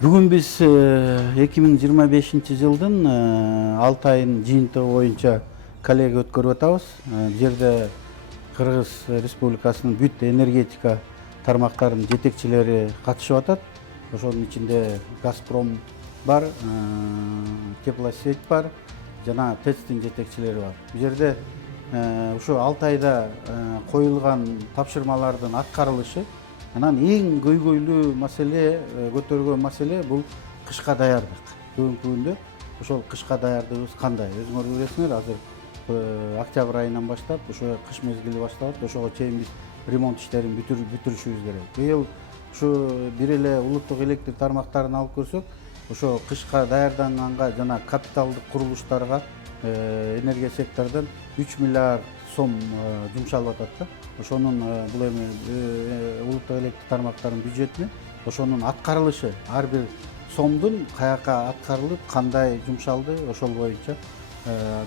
Бүгүн биз 2025-жылдын 6 айынын жыйынтыгы боюнча коллега өткөрүп атабыз. Бул жерде Кыргыз Республикасынын бүт энергетика тармактарынын жетекчилери катышып атат. Ошонун ичинде Газпром бар, Теплосеть бар, жана ТЭЦтин жетекчилери бар. Бул жерде ушу 6 айда коюлган тапшырмалардын аткарылышы, анан эң көйгөйлүү маселе, көтөрүлгөн маселе бул кышка даярдык. Бүгүнкү күндө ошол кышка даярдыгыбыз кандай? Өзүңөр билесиңер, азыр октябрь айынан баштап ошо кыш мезгили башталат. Ошого чейин биз ремонт иштерин бүтүрүшүбүз керек. Быйыл ушу бир эле улуттук электр тармактарын алып көрсөк, ошо кышка даярданганга жана капиталдык курулуштарга энергия секторунан 3 миллиард сом жумшалып атат да. Ошонун бул эми улуттук электр тармактарынын бюджетине ошонун аткарылышы, ар бир сомдун каяка аткарылып, кандай жумшалды, ошол боюнча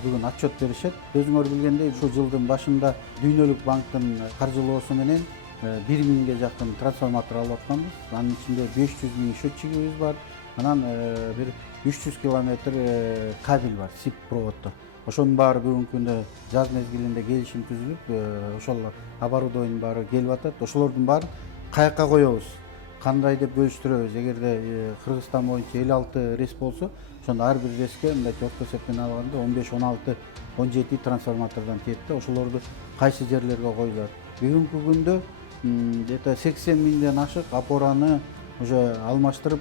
бүгүн отчет беришет. Өзүңөр билгендей, ушул жылдын башында Дүйнөлүк банктын каржылоосу менен 1000ге жакын трансформатор алып атканбыз. Анын ичинде 500 000 счетчигибиз бар. Анан бир 300 километр кабель бар, СИП проводдор. Ошонун баары бүгүнкү күндө жаз мезгилинде келишим түзүлүп, ошол оборудованиянын баары келип атат. Ошолордун баарын каяка коебуз, кандай деп бөлүштүрөбүз? Эгерде Кыргызстан боюнча 56 рейс болсо, ошондо ар бир рейске мындайча орто эсеппен алганда 15, 16, 17 трансформатордон тиет да. Ошолорду кайсы жерлерге коюлат? Бүгүнкү күндө где-то 80 000ден ашык опораны уже алмаштырып,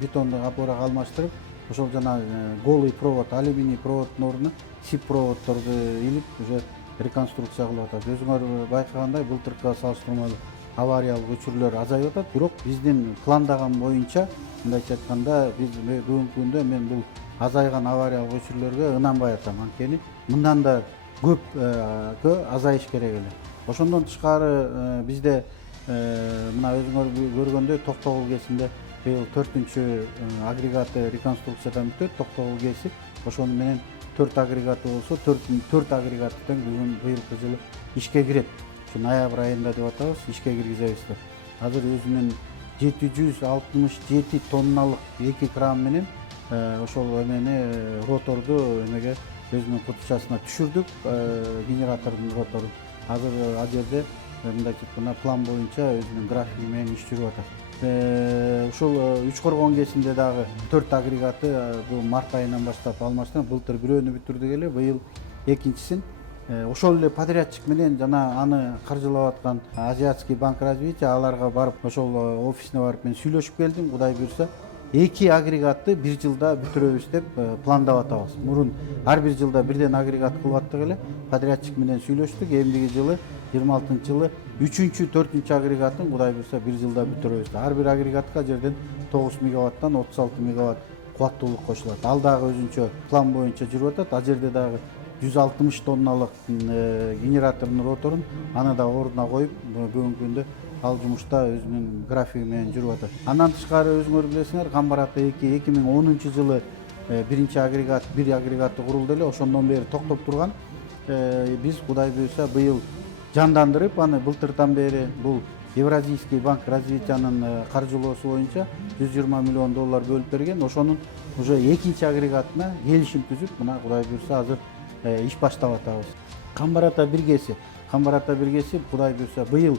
бетондук опорага алмаштырып, ошол жана голый провод, алюминий проводдун ордуна СИП проводдорду илип уже реконструкция кылып атат. Өзүңөр байкагандай, былтыркыга салыштырмалуу авариялык өчүрлөр азайып атат. Бирок биздин пландаган боюнча, мындайча айтканда, биз бүгүнкү күндө мен бул азайган авариялык өчүрлөргө ынанбай атам. Анткени мындан да көпкө азайыш керек эле. Ошондон тышкары бизде мына өзүңөр көргөндөй Токтогул КЭСинде быйыл 4-чү агрегаты реконструкциядан бүтөт. Токтогул КЭСи ошону менен 4 агрегаты болсо, 4 агрегаты тең быйылкы жылы ишке кирет. Ушу ноябрь айында деп атабыз, ишке киргизебиз деп. Азыр өзүнүн 767 тонналык 2 кран менен ошол эмени роторду эмеге өзүнүн кутучасына түшүрдүк, генератордун роторун. Азыр ал жерде мындайча айтканда план боюнча өзүнүн графиги менен иш жүрүп атат. Ушул Үчкоргон КЭСинде дагы 4 агрегаты бул март айынан баштап алмаштырып, былтыр бирөөнү бүтүрдүк эле, быйыл экинчисин. Ошол эле подрядчик менен жана аны каржылап аткан Азиатский банк развития, аларга барып, ошол офисине барып мен сүйлөшүп келдим. Кудай буйрса, 2 агрегатты бир жылда бүтүрөбүз деп пландап атабыз. Мурун ар бир жылда бирден агрегат кылып аттык эле. Подрядчик менен сүйлөштүк. Эмдиги жылы 26-жылы 3-чү, 4-чү агрегатын кудай буйрса бир жылда бүтүрөбүз. Ар бир агрегатка жерден 9 мегаваттан 36 мегаватт кубаттуулук кошулат. Ал дагы өзүнчө план боюнча жүрүп атат. Ал жерде дагы 160 тонналык генератордун роторун аны да ордуна коюп, бүгүнкү күндө ал жумушта өзүнүн графиги менен жүрүп атат. Андан тышкары өзүңөр билесиңер, Камбар-Ата 2 2010-жылы биринчи агрегат, бир агрегаты курулду эле. Ошондон бери токтоп турган. Биз кудай буйрса быйыл жандандырып, аны былтырдан бери бул Евразийский банк развитиянын каржылоосу боюнча 120 миллион доллар бөлүп берген. Ошонун уже экинчи агрегатына келишим түзүп, мына кудай буйрса азыр иш баштап атабыз. Камбар-Ата 1 кудай буйрса быйыл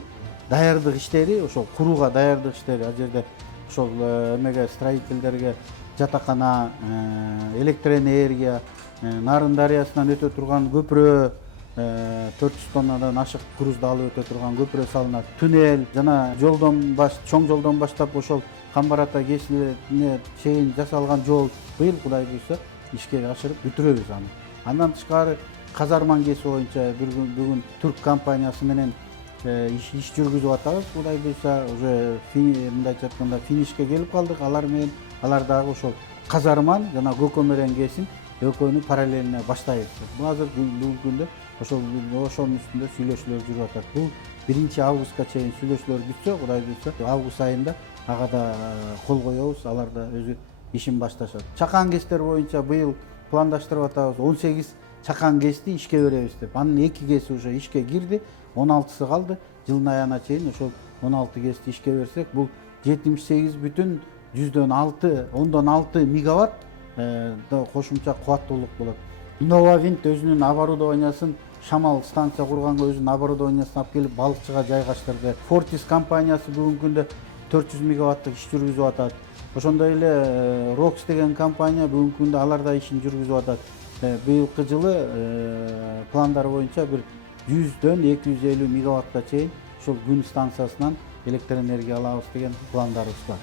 даярдык иштери, ошол курууга даярдык иштери, ал жерде ошол эмеге строительдерге жатакана, электроэнергия, Нарын дарыясынан өтө турган көпүрө, 400 тоннадан ашык грузду алып өтө турган көпүрө салынат. Туннель жана чоң жолдон баштап ошол Камбар-Ата КЭСине чейин жасалган жол быйыл кудай буйрса ишке ашырып бүтүрөбүз аны. Андан тышкары Казарман КЭСи боюнча бүгүн түрк компаниясы менен иш жүргүзүп атабыз. Кудай буйрса уже мындайча айтканда финишке келип калдык. Алар дагы ошол Казарман жана Көкөмөрен КЭСин экөөнү параллельно баштайбыз. Бул азыр бүгүнкү күндө ошонун үстүндө сүйлөшүүлөр жүрүп атат. Бул 1-августка чейин сүйлөшүүлөр бүтсө, кудай буйрса август айында ага да кол коебуз, алар да өзү ишин башташат. Чакан КЭСтер боюнча быйыл пландаштырып атабыз, 18 чакан КЭСти ишке беребиз деп. Анын 2 КЭСи уже ишке кирди, 16сы калды. Жылдын аягына чейин ошол 16 КЭСти ишке берсек, бул 78 ондон алты мегаватт кошумча кубаттуулук болот. Инновавинд өзүнүн оборудованиясын шамал станция курганга өзүнүн оборудованиясын алып келип балыкчыга жайгаштырды. Fortis компаниясы бүгүнкү күндө 400 мегаваттык иш жүргүзүп атат. Ошондой эле Rox деген компания бүгүнкү күндө алар да ишин жүргүзүп атат. Быйылкы жылы пландар боюнча бир 100дөн 250 мегаваттка чейин ушул күн станциясынан электр энергия алабыз деген пландарыбыз бар.